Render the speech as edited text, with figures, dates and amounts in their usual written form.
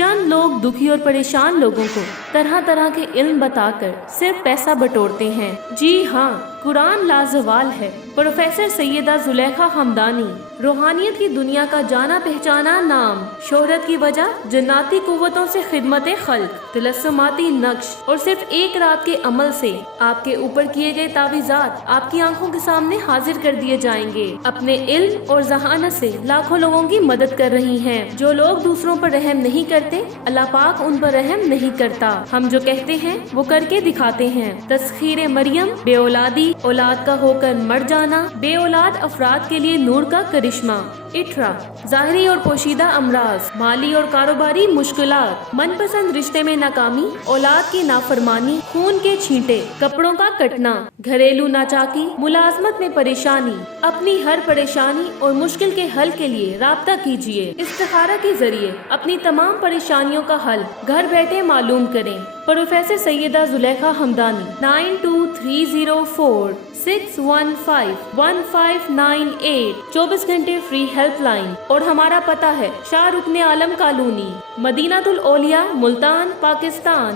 چند لوگ دکھی اور پریشان لوگوں کو طرح طرح کے علم بتاکر صرف پیسہ بٹورتے ہیں۔ جی ہاں، قرآن لازوال ہے۔ پروفیسر سیدہ زلیخا حمدانی، روحانیت کی دنیا کا جانا پہچانا نام، شہرت کی وجہ جناتی قوتوں سے خدمت خلق، تلسماتی نقش اور صرف ایک رات کے عمل سے آپ کے اوپر کیے گئے تعویذات آپ کی آنکھوں کے سامنے حاضر کر دیے جائیں گے۔ اپنے علم اور ذہانت سے لاکھوں لوگوں کی مدد کر رہی ہیں۔ جو لوگ دوسروں پر رحم نہیں کرتے، اللہ پاک ان پر رحم نہیں کرتا۔ ہم جو کہتے ہیں وہ کر کے دکھاتے ہیں۔ تسخیر مریم، بے اولادی، اولاد کا ہو کر مر جانا، بے اولاد افراد کے لیے نور کا کرشمہ۔ اٹھرا، ظاہری اور پوشیدہ امراض، مالی اور کاروباری مشکلات، من پسند رشتے میں ناکامی، اولاد کی نافرمانی، خون کے چھینٹے، کپڑوں کا کٹنا، گھریلو ناچاکی، ملازمت میں پریشانی۔ اپنی ہر پریشانی اور مشکل کے حل کے لیے رابطہ کیجیے۔ استخارہ کے ذریعے اپنی تمام پریشانیوں کا حل گھر بیٹھے معلوم کریں۔ پروفیسر سیدہ زلیخا حمدانی، 923046151598، 24 گھنٹے فری ہیلپ لائن، اور ہمارا پتہ ہے شاہ رکن عالم کالونی، مدینہ الاولیاء، ملتان، پاکستان۔